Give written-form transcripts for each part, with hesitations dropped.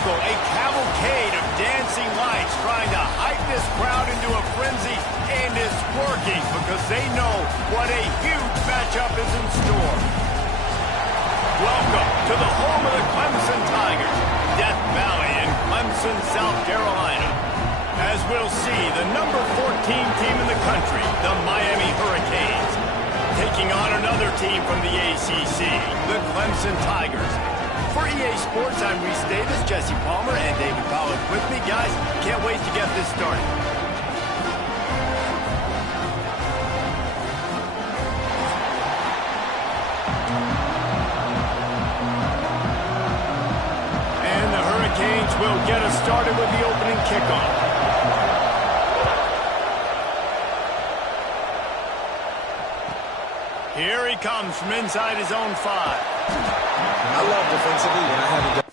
spectacle, a cavalcade of dancing lights trying to hype this crowd into a frenzy, and it's working because they know what a huge matchup is in store. Welcome to the home of the Clemson Tigers, Death Valley in Clemson, South Carolina. As we'll see, the number 14 team in the country, the Miami Hurricanes, taking on another team from the ACC, the Clemson Tigers. For EA Sports, I'm Reese Davis, Jesse Palmer, and David Pollack with me. Guys, can't wait to get this started. And the Hurricanes will get us started with the opening kickoff. Here he comes from inside his own 5. I love defensively when I haven't done.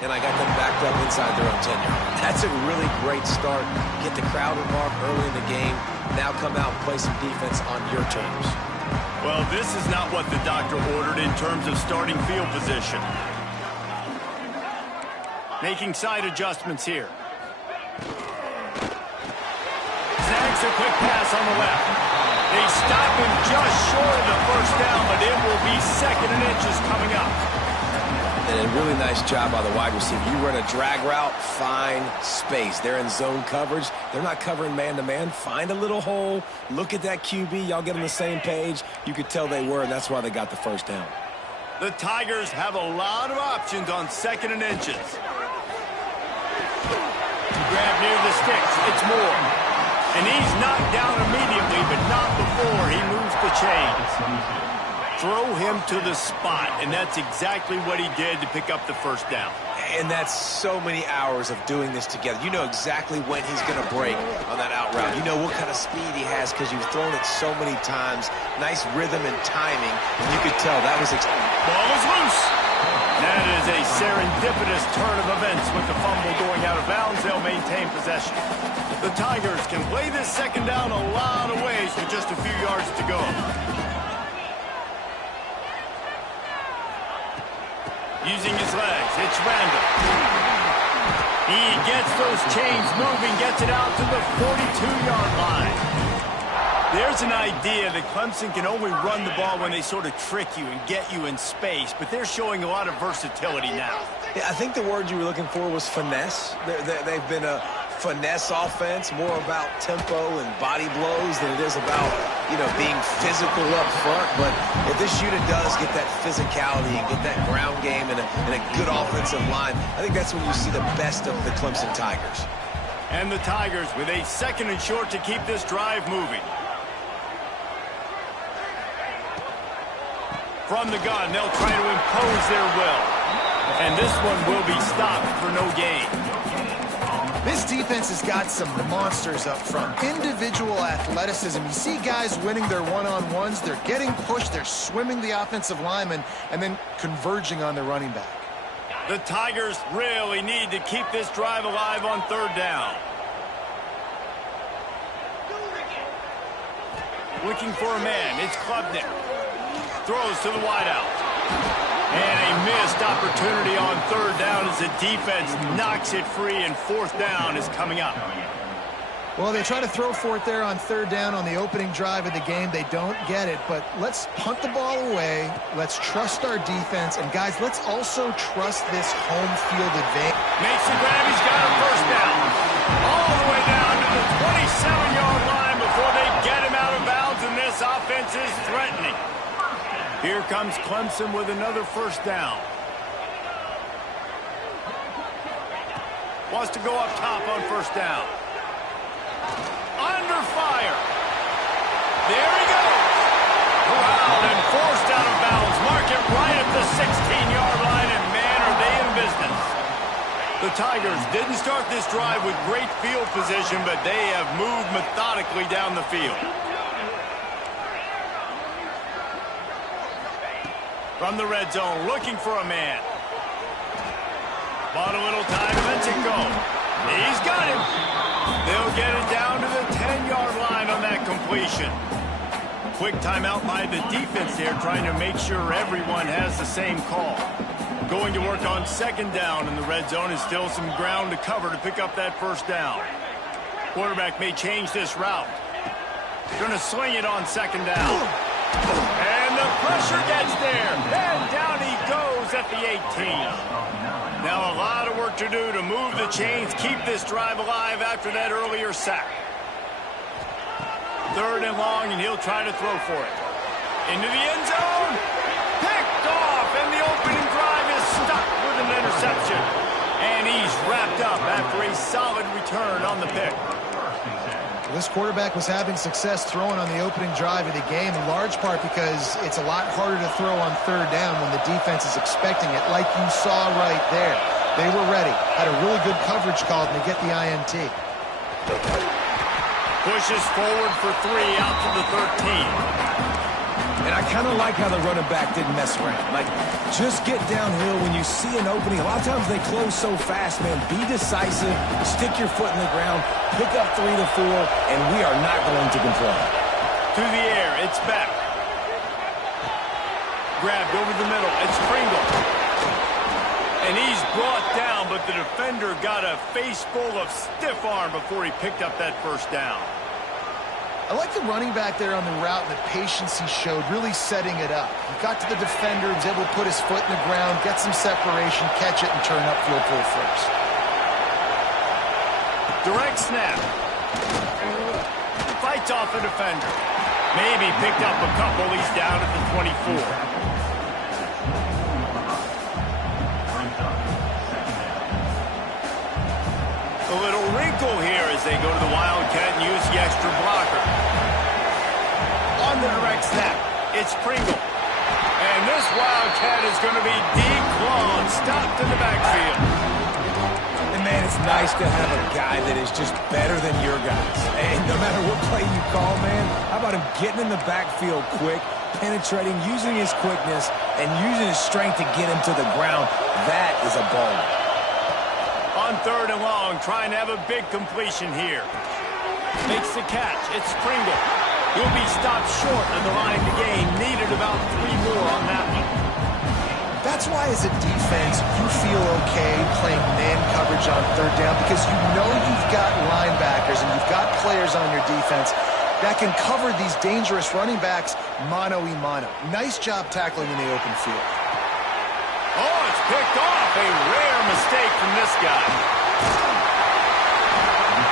And I got them backed up inside their own 10-yard. That's a really great start. Get the crowd involved early in the game. Now come out and play some defense on your terms. Well, this is not what the doctor ordered in terms of starting field position. Making side adjustments here. Snags a quick pass on the left. They stop him just short of the first down, but it will be 2nd and inches coming up. And a really nice job by the wide receiver. You run a drag route, find space. They're in zone coverage. They're not covering man-to-man. Find a little hole. Look at that QB. Y'all get on the same page. You could tell they were, and that's why they got the first down. The Tigers have a lot of options on 2nd and inches. Grab near the sticks. It's Moore. And he's knocked down immediately, but not before he moves the chains. Throw him to the spot, and that's exactly what he did to pick up the first down. And that's so many hours of doing this together. You know exactly when he's going to break on that out route. You know what kind of speed he has because you've thrown it so many times. Nice rhythm and timing. And you could tell that was... Ball is loose. That is a serendipitous turn of events with the fumble going out of bounds. They'll maintain possession. The Tigers can play this 2nd down a lot of ways with just a few yards to go. Using his legs, it's Randall. He gets those chains moving, gets it out to the 42-yard line. There's an idea that Clemson can only run the ball when they sort of trick you and get you in space, but they're showing a lot of versatility now. Yeah, I think the word you were looking for was finesse. They've been a finesse offense, more about tempo and body blows than it is about, being physical up front. But if this unit does get that physicality and get that ground game and a good offensive line, I think that's when you see the best of the Clemson Tigers. And the Tigers with a 2nd and short to keep this drive moving. From the gun, they'll try to impose their will. And this one will be stopped for no gain. This defense has got some monsters up front. Individual athleticism. You see guys winning their one-on-ones. They're getting pushed. They're swimming the offensive lineman and then converging on their running back. The Tigers really need to keep this drive alive on 3rd down. Looking for a man. It's Klubnik. Throws to the wideout. And a missed opportunity on third down as the defense knocks it free, and fourth down is coming up. Well, they try to throw for it there on third down on the opening drive of the game. They don't get it, but let's punt the ball away. Let's trust our defense. And, guys, let's also trust this home field advantage. Makes the grab. He's got a first down. All the way down to the 27-yard line before they get him out of bounds, and this offense is threatening. Here comes Clemson with another first down. Wants to go up top on first down. Under fire. There he goes. Corralled and forced out of bounds. Mark it right at the 16-yard line, and man, are they in business. The Tigers didn't start this drive with great field position, but they have moved methodically down the field. From the red zone, looking for a man. Bought a little time, lets it go. He's got him. They'll get it down to the 10-yard line on that completion. Quick timeout by the defense there, trying to make sure everyone has the same call. Going to work on second down in the red zone, is still some ground to cover to pick up that first down. Quarterback may change this route. Going to swing it on second down. And the pressure gets there. And down he goes at the 18. Now a lot of work to do to move the chains, keep this drive alive after that earlier sack. Third and long, and he'll try to throw for it. Into the end zone. Picked off, and the opening drive is stuck with an interception. And he's wrapped up after a solid return on the pick. This quarterback was having success throwing on the opening drive of the game, in large part because it's a lot harder to throw on third down when the defense is expecting it, like you saw right there. They were ready, had a really good coverage call, and they get the INT. Pushes forward for 3 out to the 13. And I kind of like how the running back didn't mess around. Like, just get downhill when you see an opening. A lot of times they close so fast, man. Be decisive, stick your foot in the ground, pick up 3 to 4, and we are not going to control it. To the air, it's back. Grabbed over the middle, it's Pringle. And he's brought down, but the defender got a face full of stiff arm before he picked up that first down. I like the running back there on the route and the patience he showed, really setting it up. He got to the defender, was able to put his foot in the ground, get some separation, catch it, and turn upfield full first. Direct snap. Fights off a defender. Maybe picked up a couple. He's down at the 24. A little wrinkle here as they go to the Wildcat and use the extra blocker. On the direct snap, it's Pringle. And this Wildcat is going to be declawed, stopped in the backfield. And, man, it's nice to have a guy that is just better than your guys. And no matter what play you call, man, how about him getting in the backfield quick, penetrating, using his quickness, and using his strength to get him to the ground? That is a ball. On third and long, trying to have a big completion here. Makes the catch. It's Pringle. He'll be stopped short of the line to gain. Needed about 3 more on that one. That's why, as a defense, you feel okay playing man coverage on third down because you know you've got linebackers and you've got players on your defense that can cover these dangerous running backs mano-a-mano. Nice job tackling in the open field. Oh, it's picked off. A rare mistake from this guy.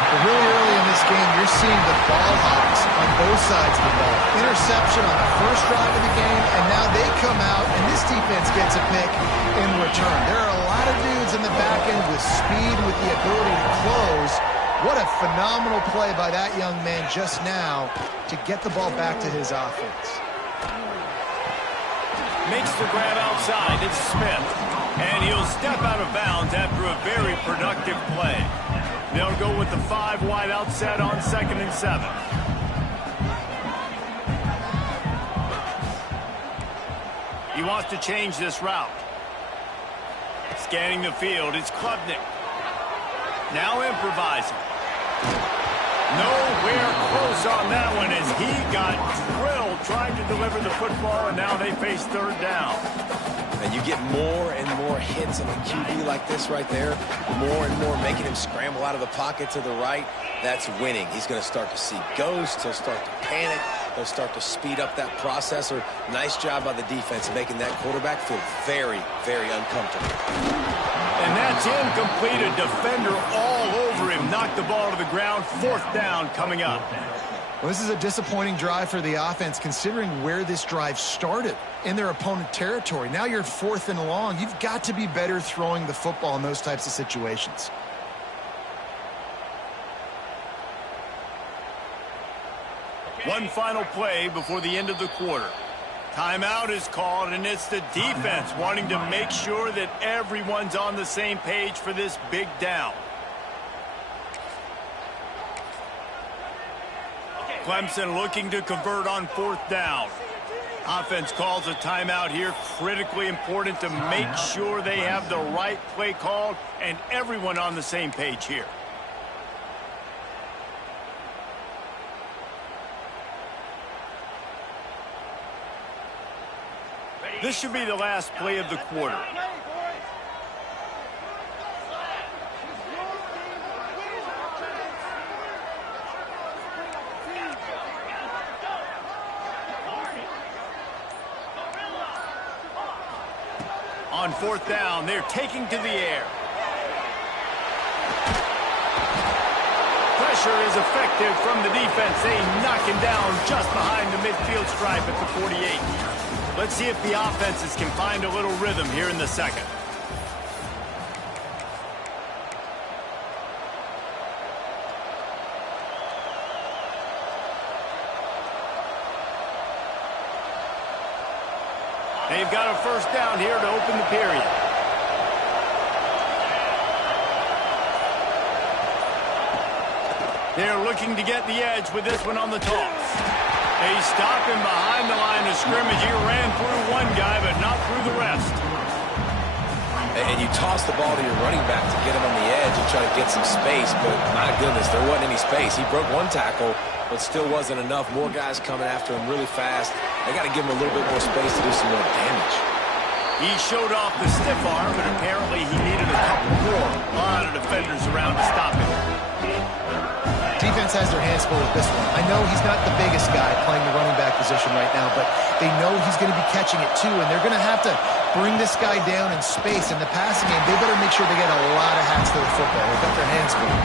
But really early in this game, you're seeing the ball hawks on both sides of the ball. Interception on the first drive of the game, and now they come out, and this defense gets a pick in return. There are a lot of dudes in the back end with speed, with the ability to close. What a phenomenal play by that young man just now to get the ball back to his offense. Makes the grab outside. It's Smith. And he'll step out of bounds after a very productive play. They'll go with the 5 wide out set on 2nd and 7. He wants to change this route. Scanning the field, it's Klubnik. Now improvising. Nowhere close on that one as he got drilled trying to deliver the football, and now they face third down. And you get more and more hits on the QB like this right there, more and more making him scramble out of the pocket to the right. That's winning. He's going to start to see ghosts. He'll start to panic. He'll start to speed up that processor. Nice job by the defense making that quarterback feel very, very uncomfortable. And that's incomplete. A defender all over him. Knocked the ball to the ground. Fourth down coming up. Well, this is a disappointing drive for the offense considering where this drive started in their opponent territory. Now you're 4th and long. You've got to be better throwing the football in those types of situations. One final play before the end of the quarter. Timeout is called, and it's the defense wanting to make sure that everyone's on the same page for this big down. Clemson looking to convert on 4th down. Offense calls a timeout here. Critically important to make sure they have the right play called and everyone on the same page here. This should be the last play of the quarter. On 4th down, they're taking to the air. Pressure is effective from the defense. They knock him down just behind the midfield stripe at the 48. Let's see if the offenses can find a little rhythm here in the second. They've got a first down here to open the period. They're looking to get the edge with this one on the toss. They stop him behind the line of scrimmage. He ran through one guy, but not through the rest. And you toss the ball to your running back to get him on the edge and try to get some space, but my goodness, there wasn't any space. He broke one tackle, but still wasn't enough. More guys coming after him really fast. They got to give him a little bit more space to do some more damage. He showed off the stiff arm, but apparently he needed a couple more. A lot of defenders around to stop him. Defense has their hands full with this one. I know he's not the biggest guy playing the running back position right now, but they know he's going to be catching it too, and they're going to have to bring this guy down in space. In the passing game, they better make sure they get a lot of hats to the football. They've got their hands full.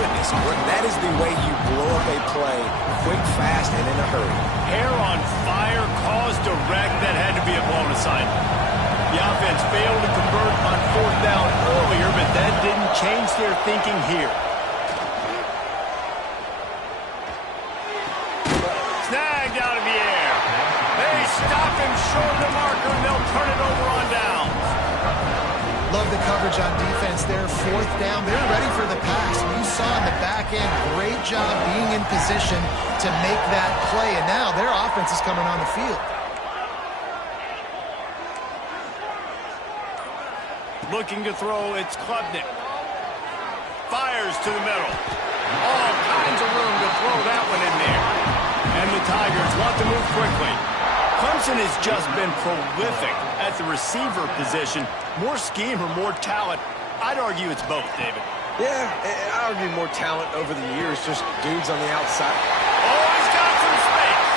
Goodness, that is the way you blow up a play quick, fast, and in a hurry. Hair on fire, cause direct. That had to be a blown assignment. The offense failed to convert on 4th down earlier, but that didn't change their thinking here. Snagged out of the air. They stop him short of the marker, and they'll turn it over on down. Love the coverage on defense there. 4th down. They're ready for the pass. And you saw in the back end, great job being in position to make that play. And now their offense is coming on the field. Looking to throw, it's Klubnik. Fires to the middle. All kinds of room to throw that one in there. And the Tigers want to move quickly. Clemson has just been prolific at the receiver position. More scheme or more talent? I'd argue it's both, David. Yeah, I argue more talent over the years, just dudes on the outside. Oh, he's got some space.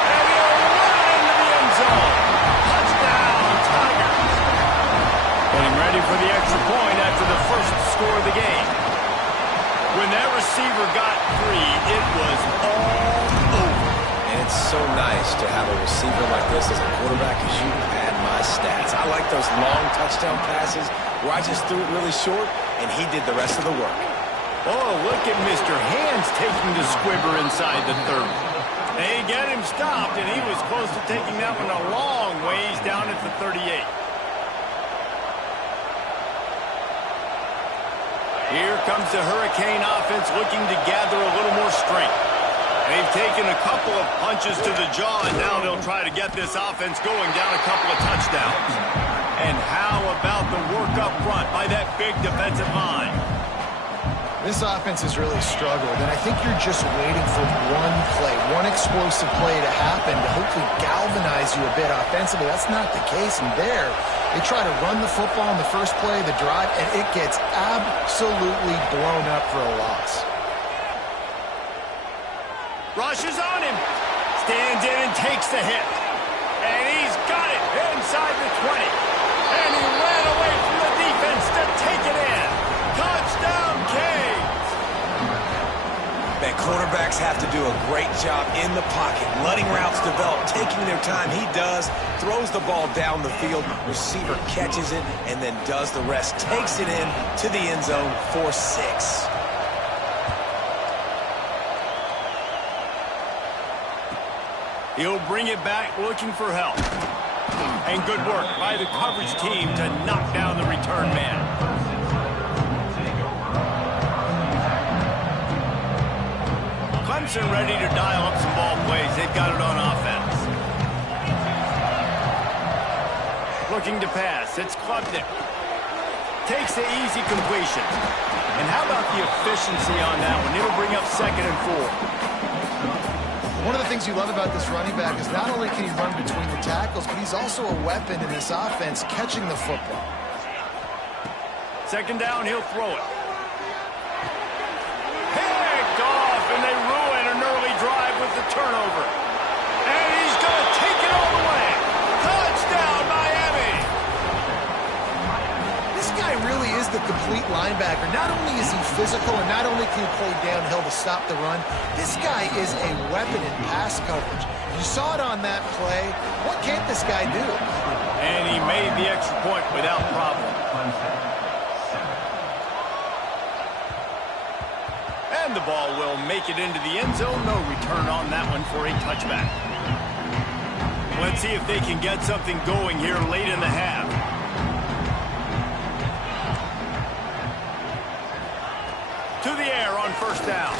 And he'll run into the end zone. Touchdown, Tigers. Getting ready for the extra point after the first score of the game. When that receiver got free, it was all over. And it's so nice to have a receiver like this as a quarterback, as you had my stats. I like those long touchdown passes where I just threw it really short, and he did the rest of the work. Oh, look at Mr. Hands taking the squibber inside the 30. They get him stopped, and he was close to taking that one a long ways down at the 38. Here comes the Hurricane offense looking to gather a little more strength. They've taken a couple of punches to the jaw, and now they'll try to get this offense going down a couple of touchdowns. And how about the work up front by that big defensive line? This offense has really struggled, and I think you're just waiting for one play, one explosive play to happen to hopefully galvanize you a bit offensively. That's not the case, and there, they try to run the football in the first play, the drive, and it gets absolutely blown up for a loss. Rushes on him. Stands in and takes the hit. And he's got it inside the 20. And he ran away from the defense to take it in. Touchdown, Canes! Man, quarterbacks have to do a great job in the pocket, letting routes develop, taking their time. He does, throws the ball down the field, receiver catches it, and then does the rest. Takes it in to the end zone for 6. He'll bring it back looking for help. And good work by the coverage team to knock down the return man. Clemson ready to dial up some ball plays. They've got it on offense. Looking to pass. It's Klubnik. Takes the easy completion. And how about the efficiency on that one? It'll bring up 2nd and 4. One of the things you love about this running back is not only can he run between the tackles, but he's also a weapon in this offense catching the football. 2nd down, he'll throw it. Picked off, and they ruin an early drive with the turnover. And he's going to take it all the way. Touchdown, Miami! This guy really is the complete linebacker. Not only is he physical and not only can he play downhill to stop the run, this guy is a weapon in pass coverage. You saw it on that play. What can't this guy do? And he made the extra point without problem. And the ball will make it into the end zone. No return on that one for a touchback. Let's see if they can get something going here late in the half. To the air on 1st down.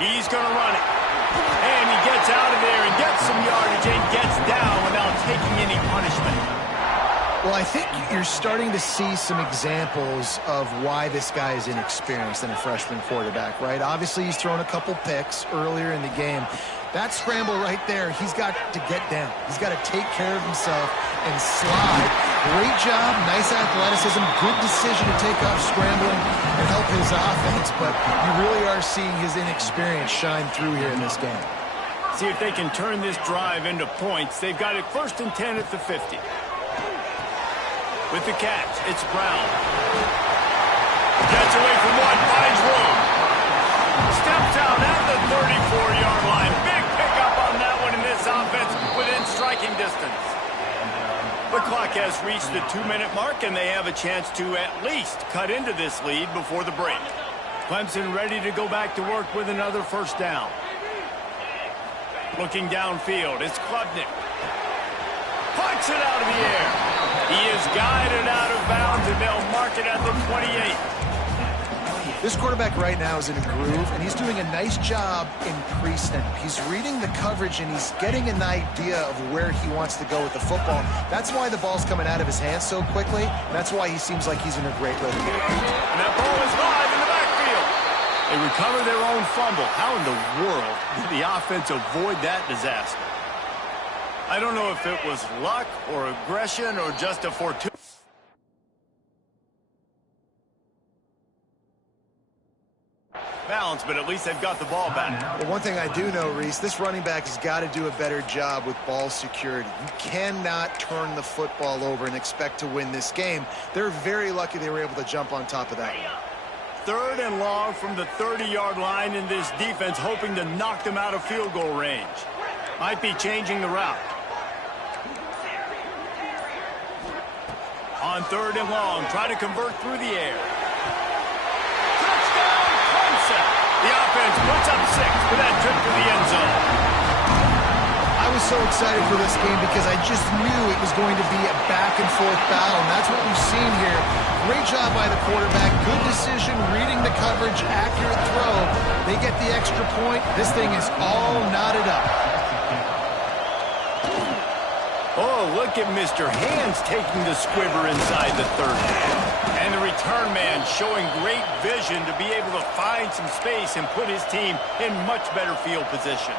He's going to run it. And he gets out of there and gets some yardage and gets down without taking any punishment. Well, I think you're starting to see some examples of why this guy is inexperienced in a freshman quarterback, right? Obviously, he's thrown a couple picks earlier in the game. That scramble right there, he's got to get down. He's got to take care of himself and slide. Great job, nice athleticism, good decision to take off scrambling and help his offense, but you really are seeing his inexperience shine through here in this game. See if they can turn this drive into points. They've got it 1st and 10 at the 50. With the catch, it's Brown. Gets away from one, finds room. Steps out at the 34-yard line. Big pickup on that one in this offense within striking distance. The clock has reached the 2-minute mark, and they have a chance to at least cut into this lead before the break. Clemson ready to go back to work with another 1st down. Looking downfield, it's Klubnik. Puts it out of the air. He is guided out of bounds, and they'll mark it at the 28. This quarterback right now is in a groove, and he's doing a nice job in pre-snap. He's reading the coverage, and he's getting an idea of where he wants to go with the football. That's why the ball's coming out of his hands so quickly. That's why he seems like he's in a great rhythm. And that ball is live in the backfield. They recover their own fumble. How in the world did the offense avoid that disaster? I don't know if it was luck or aggression or just a fortuitous. Balance, but at least they've got the ball back. Well, one thing I do know, Reese, this running back has got to do a better job with ball security. You cannot turn the football over and expect to win this game. They're very lucky they were able to jump on top of that. 3rd and long from the 30-yard line in this defense, hoping to knock them out of field goal range. Might be changing the route. On 3rd and long, try to convert through the air. Touchdown, Clemson! The offense puts up 6 for that trip to the end zone. I was so excited for this game because I just knew it was going to be a back-and-forth battle, and that's what we've seen here. Great job by the quarterback, good decision, reading the coverage, accurate throw. They get the extra point. This thing is all knotted up. Oh, Look at Mr. Hands taking the squibber inside the 30. And the return man showing great vision to be able to find some space and put his team in much better field position.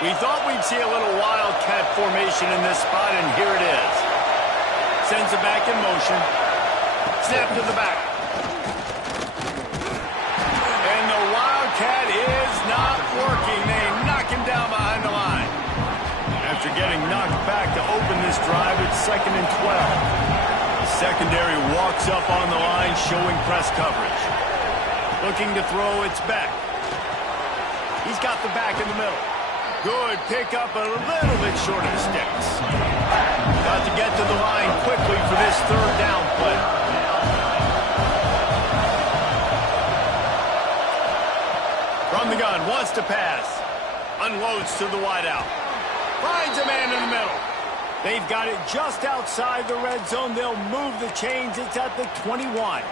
We thought we'd see a little wildcat formation in this spot, and here it is. Sends it back in motion. Snap to the back. And the wildcat is not working. They knock him down behind the line. After getting knocked back to open this drive, it's 2nd and 12. The secondary walks up on the line, showing press coverage. Looking to throw, it's back. He's got the back in the middle. Good pickup, a little bit short of the sticks. Got to get to the line quickly for this 3rd down play. From the gun, wants to pass. Unloads to the wideout. Finds a man in the middle. They've got it just outside the red zone. They'll move the chains. It's at the 21.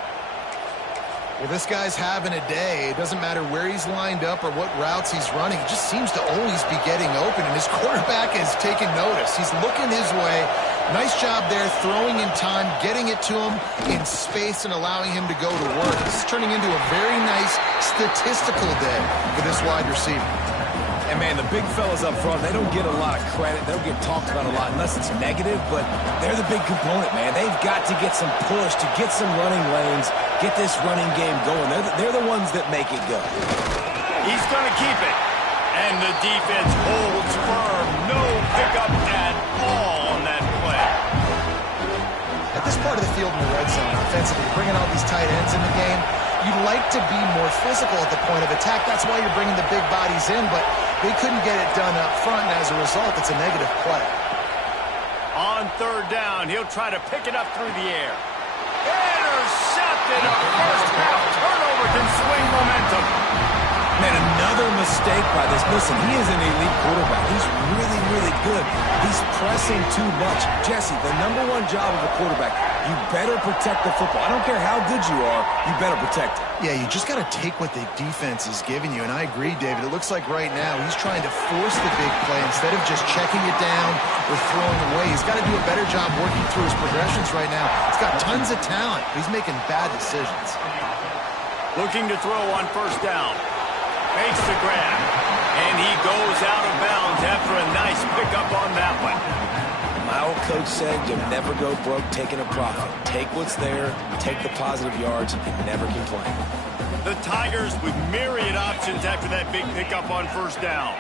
Well, this guy's having a day. It doesn't matter where he's lined up or what routes he's running. He just seems to always be getting open, and his quarterback is taking notice. He's looking his way. Nice job there, throwing in time, getting it to him in space and allowing him to go to work. This is turning into a very nice statistical day for this wide receiver. And, man, the big fellas up front, they don't get a lot of credit. They don't get talked about a lot unless it's negative, but they're the big component, man. They've got to get some push, to get some running lanes, get this running game going. They're the ones that make it go. He's going to keep it. And the defense holds firm. No pickup at all on that play. At this part of the field in the red zone, offensively, bringing all these tight ends in the game, you'd like to be more physical at the point of attack. That's why you're bringing the big bodies in, but they couldn't get it done up front, and as a result, it's a negative play. On 3rd down, he'll try to pick it up through the air. Intercepted. A first-half turnover can swing momentum. Man, another mistake by this. Listen, he is an elite quarterback. He's really, really good. He's pressing too much. Jesse, the #1 job of a quarterback, you better protect the football. I don't care how good you are, you better protect it. Yeah, you just got to take what the defense is giving you, and I agree, David. It looks like right now he's trying to force the big play instead of just checking it down or throwing away. He's got to do a better job working through his progressions right now. He's got tons of talent, but he's making bad decisions. Looking to throw on 1st down. Makes the grab, and he goes out of bounds after a nice pickup on that one. My old coach said you'll never go broke taking a profit. Take what's there, take the positive yards, and never complain. The Tigers with myriad options after that big pickup on 1st down.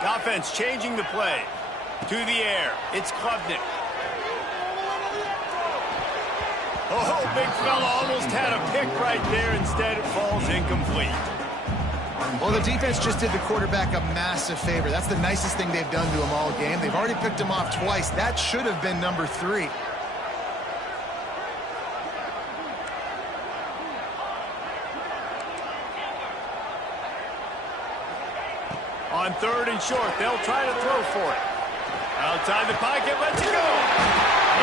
The offense changing the play. To the air, it's Klubnik. Oh, big fella almost had a pick right there. Instead, it falls incomplete. Well, the defense just did the quarterback a massive favor. That's the nicest thing they've done to him all game. They've already picked him off twice. That should have been number 3. On 3rd and short, they'll try to throw for it. Outside the pocket, let's go.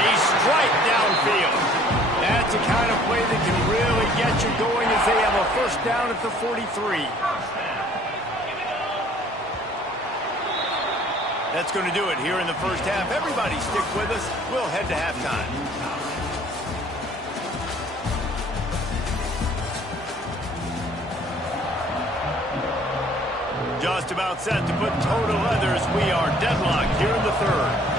A strike downfield. That's the kind of play that can really get you going as they have a 1st down at the 43. That's going to do it here in the 1st half. Everybody stick with us. We'll head to halftime. Just about set to put toe to leather as we are deadlocked here in the 3rd.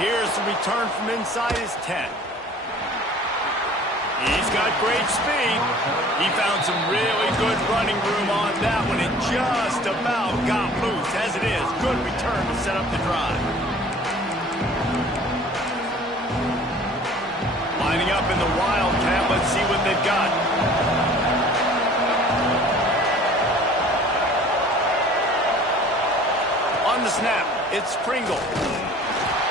Here's the return from inside his 10. He's got great speed. He found some really good running room on that one. It just about got loose. As it is, good return to set up the drive. Lining up in the Wildcat. Let's see what they've got. On the snap, it's Pringle.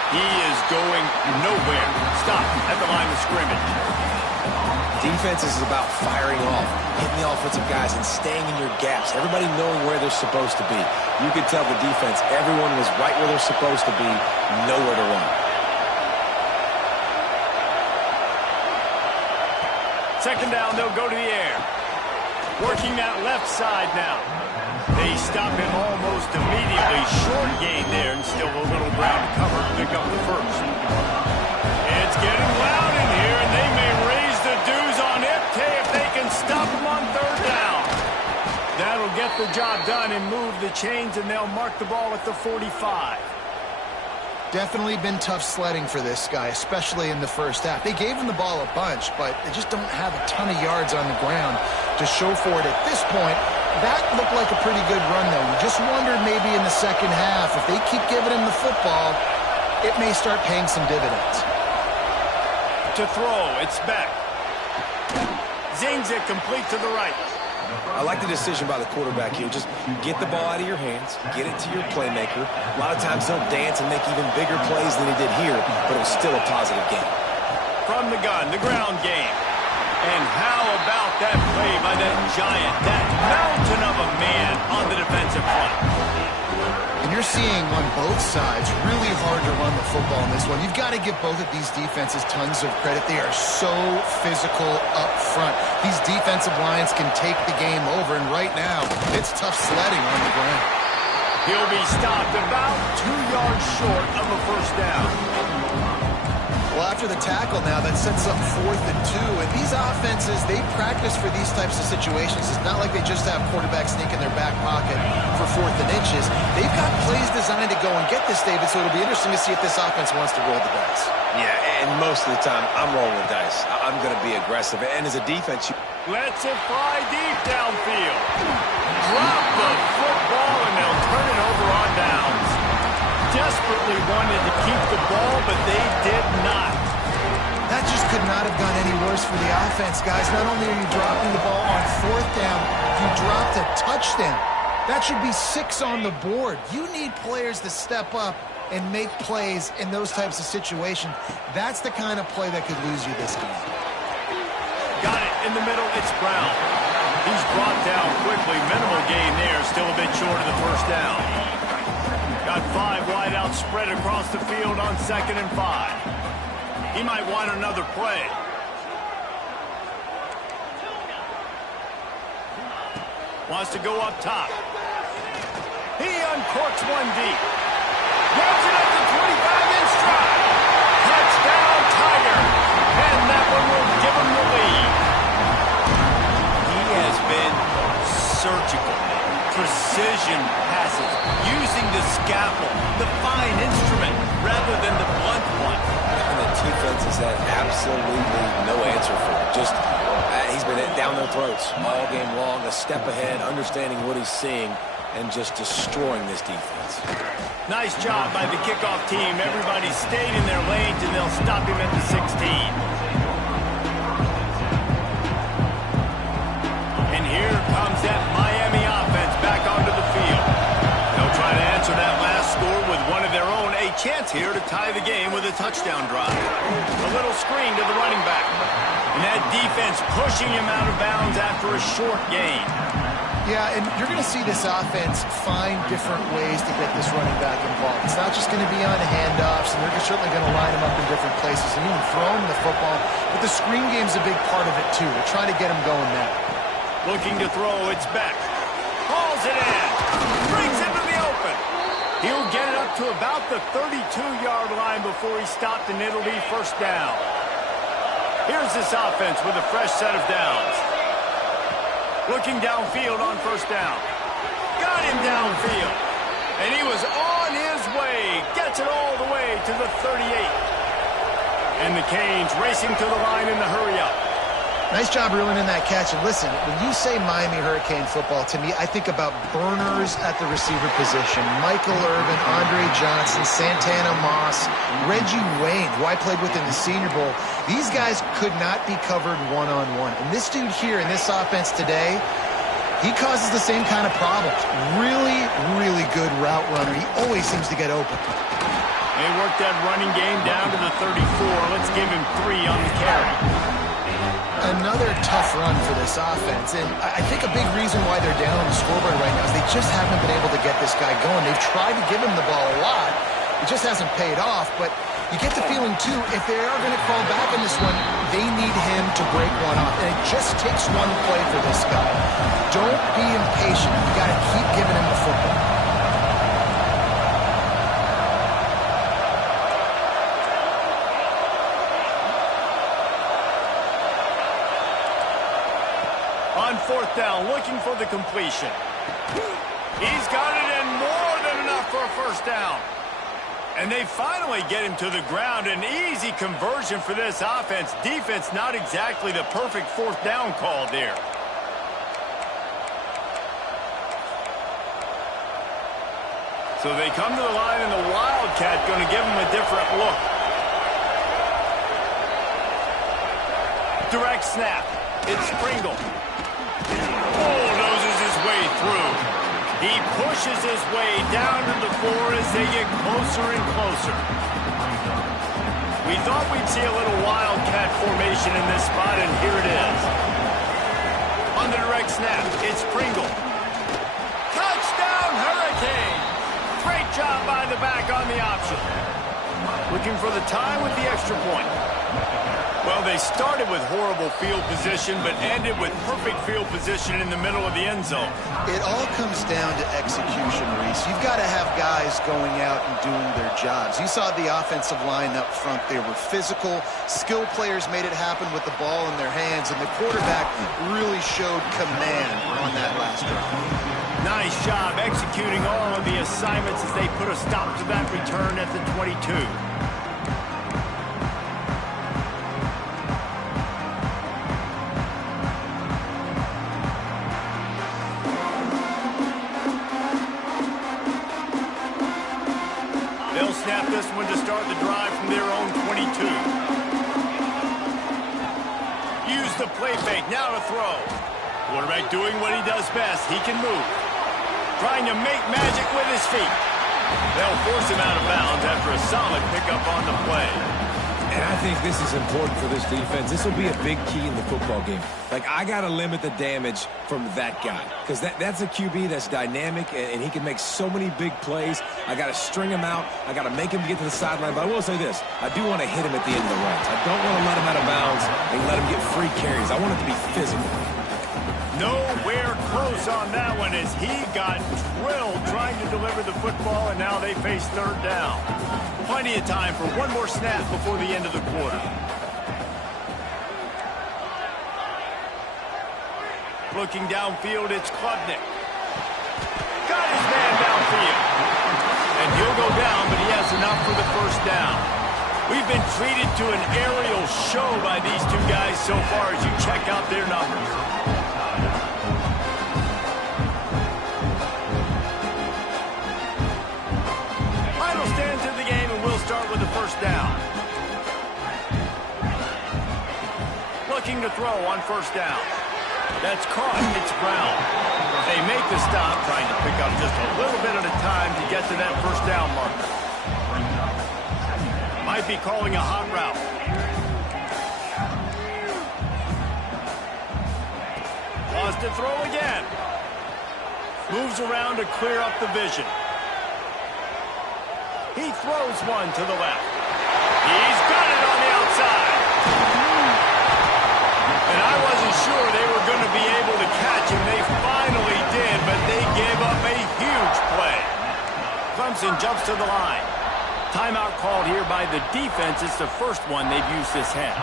He is going nowhere. Stop at the line of scrimmage. Defense is about firing off, hitting the offensive guys, and staying in your gaps. Everybody knowing where they're supposed to be. You could tell the defense, everyone was right where they're supposed to be, nowhere to run. Second down, they'll go to the air. Working that left side now. They stop him almost immediately. Short gain there, and still a little ground to cover to pick up the first. It's getting loud in here, and they may raise the dues on Iptay if they can stop him on third down. That'll get the job done and move the chains, and they'll mark the ball at the 45. Definitely been tough sledding for this guy, especially in the first half. They gave him the ball a bunch, but they just don't have a ton of yards on the ground to show for it at this point. That looked like a pretty good run, though. You just wondered maybe in the second half, if they keep giving him the football, it may start paying some dividends. To throw, it's back. Zings it complete to the right. I like the decision by the quarterback here. Just get the ball out of your hands, get it to your playmaker. A lot of times he'll dance and make even bigger plays than he did here, but it was still a positive game. From the gun, the ground game. And how about that play by that giant, that mountain of a man on the defensive front? And you're seeing on both sides really hard to run the football in this one. You've got to give both of these defenses tons of credit. They are so physical up front. These defensive lines can take the game over, and right now, it's tough sledding on the ground. He'll be stopped about 2 yards short of a first down. Well, after the tackle now, that sets up 4th and 2. And these offenses, they practice for these types of situations. It's not like they just have quarterbacks sneak in their back pocket for 4th and inches. They've got plays designed to go and get this, David, so it'll be interesting to see if this offense wants to roll the dice. Yeah, and most of the time, I'm rolling the dice. I'm going to be aggressive. And as a defense, Lets it fly deep downfield. Drop the football, and they'll turn it over on downs. Desperately wanted to keep the ball, but they did not. That just could not have gone any worse for the offense, guys. Not only are you dropping the ball on 4th down, you dropped a touchdown. That should be 6 on the board. You need players to step up and make plays in those types of situations. That's the kind of play that could lose you this game. Got it in the middle. It's Brown. He's brought down quickly. Minimal gain there. Still a bit short of the first down. Got 5 wide out spread across the field on 2nd and 5. He might want another play. Wants to go up top. He uncorks one deep. Grabs it up to 25 in stride. Touchdown, Tiger. And that one will give him the lead. He has been surgical. Precision passes, using the scalpel, the fine instrument, rather than the blunt one. and the defense has had absolutely no answer for it. Just, he's been down their throats all game long, a step ahead, understanding what he's seeing, and just destroying this defense. Nice job by the kickoff team. Everybody stayed in their lanes, and they'll stop him at the 16. And here comes that Miami offense back onto the field. They'll try to answer that last score with one of their own. A chance here to tie the game with a touchdown drive. A little screen to the running back. And that defense pushing him out of bounds after a short gain. Yeah, and you're going to see this offense find different ways to get this running back involved. It's not just going to be on handoffs, and they're certainly going to line him up in different places and even throw him the football. But the screen game's a big part of it, too. They're trying to get him going now. Looking to throw, it's Beck. Hauls it in. Brings him to the open. He'll get it up to about the 32-yard line before he's stopped, and it'll be first down. Here's this offense with a fresh set of downs. Looking downfield on first down. Got him downfield. And he was on his way. Gets it all the way to the 38. And the Canes racing to the line in the hurry-up. Nice job reeling in that catch. And listen, when you say Miami Hurricane football, to me, I think about burners at the receiver position. Michael Irvin, Andre Johnson, Santana Moss, Reggie Wayne, who I played with in the Senior Bowl. These guys could not be covered one-on-one. And this dude here in this offense today, he causes the same kind of problems. Really, really good route runner. He always seems to get open. They worked that running game down to the 34. Let's give him 3 on the carry. another tough run for this offense, and I think a big reason why they're down on the scoreboard right now is they just haven't been able to get this guy going. They've tried to give him the ball a lot. It just hasn't paid off, but you get the feeling, too, if they are going to crawl back in this one, they need him to break one off, and it just takes one play for this guy. Don't be impatient. You got to keep giving him the football. On fourth down, looking for the completion. He's got it in, more than enough for a first down. And they finally get him to the ground. An easy conversion for this offense. Defense, not exactly the perfect fourth down call there. So they come to the line, and the Wildcat going to give him a different look. Direct snap. It's Pringle. Bulldozes his way through. He pushes his way down to the floor as they get closer and closer. We thought we'd see a little Wildcat formation in this spot, and here it is. On the direct snap, it's Pringle. Touchdown, Hurricane! Great job by the back on the option. Looking for the tie with the extra point. Well, they started with horrible field position, but ended with perfect field position in the middle of the end zone. It all comes down to execution, Reese. You've got to have guys going out and doing their jobs. You saw the offensive line up front. They were physical. Skill players made it happen with the ball in their hands, and the quarterback really showed command on that last drive. Nice job executing all of the assignments as they put a stop to that return at the 22. They'll snap this one to start the drive from their own 22. Use the play fake, now to throw. Quarterback doing what he does best. He can move. Trying to make magic with his feet. They'll force him out of bounds after a solid pickup on the play. And I think this is important for this defense. This will be a big key in the football game. Like, I got to limit the damage from that guy. Because that's a QB that's dynamic, and he can make so many big plays. I got to string him out. I got to make him get to the sideline. But I will say this. I do want to hit him at the end of the runs. I don't want to let him out of bounds and let him get free carries. I want it to be physical. Nowhere close on that one as he got drilled trying to deliver the football, and now they face third down. Plenty of time for one more snap before the end of the quarter. Looking downfield, it's Klubnik. Got his man downfield. And he'll go down, but he has enough for the first down. We've been treated to an aerial show by these two guys so far as you check out their numbers. Start with the first down. Looking to throw on first down. That's caught. It's Brown. They make the stop, trying to pick up just a little bit at a time to get to that first down marker. Might be calling a hot route. Pause to throw again. Moves around to clear up the vision. He throws one to the left. He's got it on the outside. And I wasn't sure they were going to be able to catch him. They finally did, but they gave up a huge play. Clemson jumps to the line. Timeout called here by the defense. It's the first one they've used this half.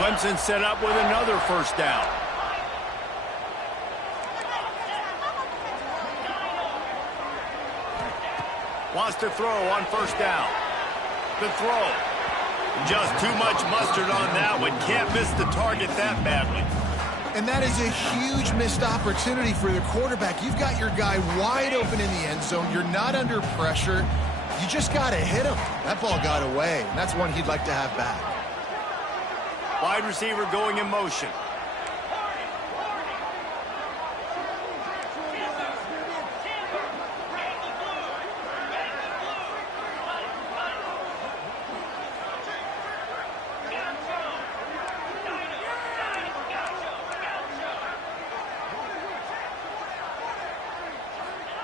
Clemson set up with another first down. Wants to throw on first down. The throw. Just too much mustard on that one. Can't miss the target that badly. And that is a huge missed opportunity for the quarterback. You've got your guy wide open in the end zone. You're not under pressure. You just got to hit him. That ball got away. And that's one he'd like to have back. Wide receiver going in motion.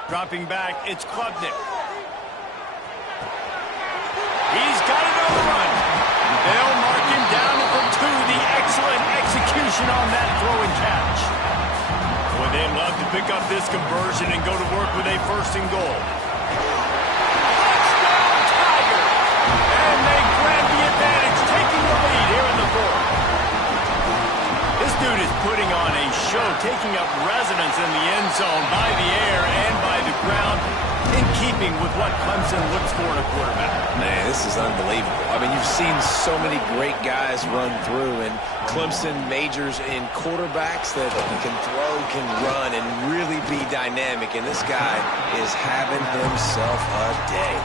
Dropping back, it's Klubnik. He's got it on the run. They'll mark him down for 2. The excellent execution on that throw and catch. Boy, they'd love to pick up this conversion and go to work with a 1st and goal. Touchdown, Tigers! And they grab the advantage, taking the lead here in the 4th. This dude is putting on a show, taking up residence in the end zone by the air and by the ground, in keeping with what Clemson looks for in a quarterback. Man, this is unbelievable. I mean, you've seen so many great guys run through, and Clemson majors in quarterbacks that can throw, can run, and really be dynamic, and this guy is having himself a day.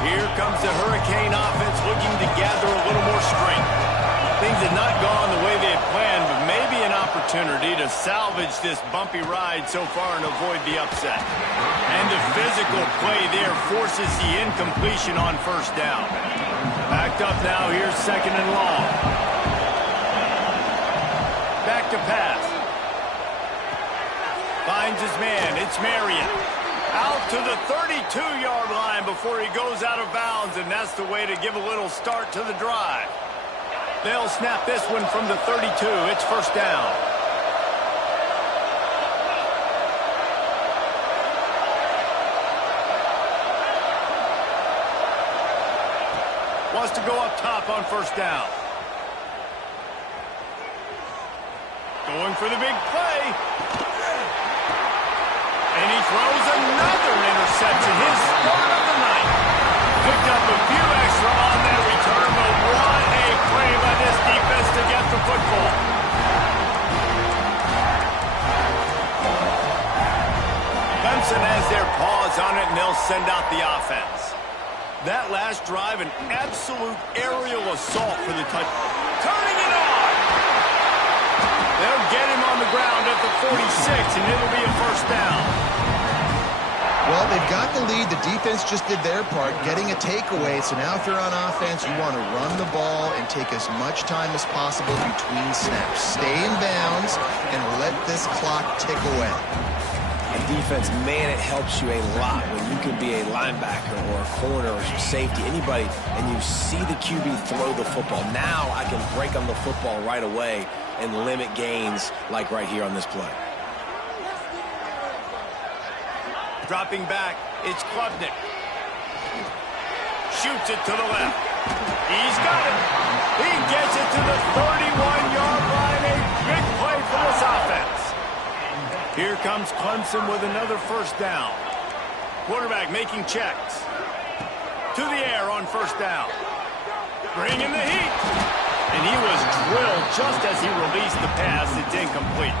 Here comes the Hurricane offense looking to gather a little more strength. Things had not gone the way they had planned, but maybe an opportunity to salvage this bumpy ride so far and avoid the upset. And the physical play there forces the incompletion on 1st down. Backed up now, here's 2nd and long. Back to pass. Finds his man, it's Marion. Out to the 32-yard line before he goes out of bounds, and that's the way to give a little start to the drive. They'll snap this one from the 32. It's 1st down. Wants to go up top on 1st down. Going for the big play. And he throws another interception, his start of the night. Picked up a few extra on that return, but what a play by this defense to get the football. Clemson has their paws on it, and they'll send out the offense. That last drive, an absolute aerial assault for the touchdown. Turning it on! They'll get him on the ground at the 46, and it'll be a 1st down. Well, they've got the lead. The defense just did their part, getting a takeaway. So now if you're on offense, you want to run the ball and take as much time as possible between snaps. Stay in bounds and let this clock tick away. And defense, man, it helps you a lot when you can be a linebacker or a corner or safety, anybody, and you see the QB throw the football. Now I can break on the football right away and limit gains like right here on this play. Dropping back, it's Klubnik. Shoots it to the left. He's got it. He gets it to the 31-yard line. A big play for this offense. Here comes Clemson with another 1st down. Quarterback making checks. To the air on 1st down. Bringing the heat. And he was drilled just as he released the pass. It's incomplete.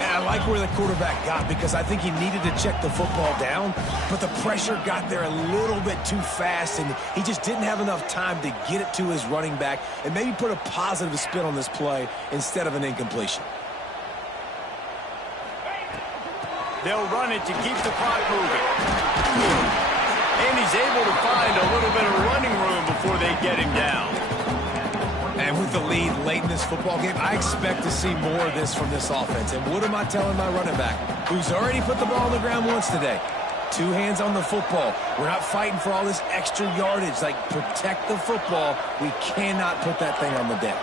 And I like where the quarterback got because I think he needed to check the football down, but the pressure got there a little bit too fast, and he just didn't have enough time to get it to his running back and maybe put a positive spin on this play instead of an incompletion. They'll run it to keep the clock moving. And he's able to find a little bit of running room before they get him down. And with the lead late in this football game, I expect to see more of this from this offense. And what am I telling my running back, who's already put the ball on the ground once today? 2 hands on the football. We're not fighting for all this extra yardage. Like, protect the football. We cannot put that thing on the deck.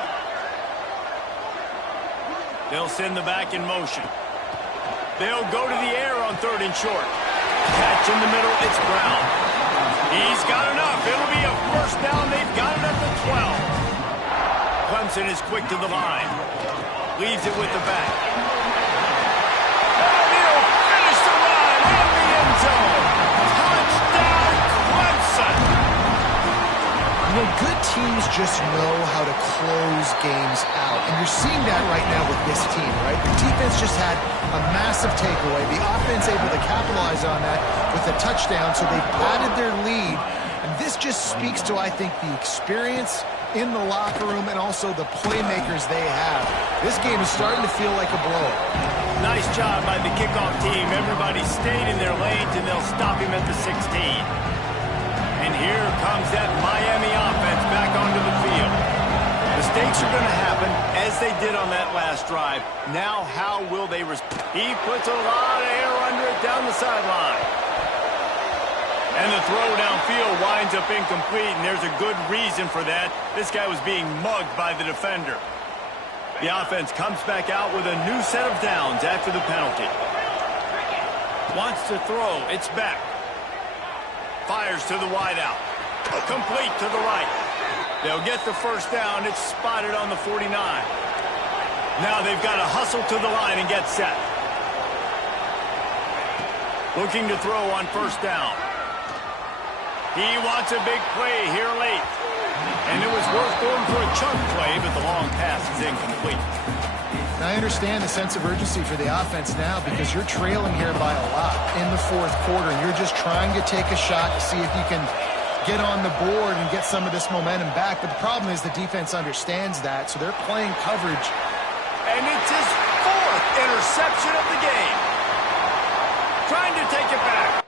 They'll send the back in motion. They'll go to the air on 3rd and short. Catch in the middle, it's Brown. He's got enough. It'll be a 1st down. They've got it at the 12. Clemson is quick to the line. Leaves it with the back. And he'll finish the run in the end zone. Touchdown, Clemson. You know, good teams just know how to close games out. And you're seeing that right now with this team, right? The defense just had a massive takeaway. The offense able to capitalize on that with a touchdown, so they've padded their lead. And this just speaks to, I think, the experience in the locker room and also the playmakers they have. This game is starting to feel like a blowout. Nice job by the kickoff team. Everybody stayed in their lanes, and they'll stop him at the 16. And here comes that Miami offense back onto the field. Mistakes are going to happen, as they did on that last drive. Now, how will they respond? He puts a lot of air under it down the sideline. And the throw downfield winds up incomplete, and there's a good reason for that. This guy was being mugged by the defender. The offense comes back out with a new set of downs after the penalty. Wants to throw. It's back. Fires to the wideout. Complete to the right. They'll get the first down. It's spotted on the 49. Now they've got to hustle to the line and get set. Looking to throw on first down. He wants a big play here late. And it was worth going for a chunk play, but the long pass is incomplete. I understand the sense of urgency for the offense now because you're trailing here by a lot in the fourth quarter, and you're just trying to take a shot to see if you can get on the board and get some of this momentum back. But the problem is the defense understands that, so they're playing coverage. And it's his fourth interception of the game. Trying to take it back.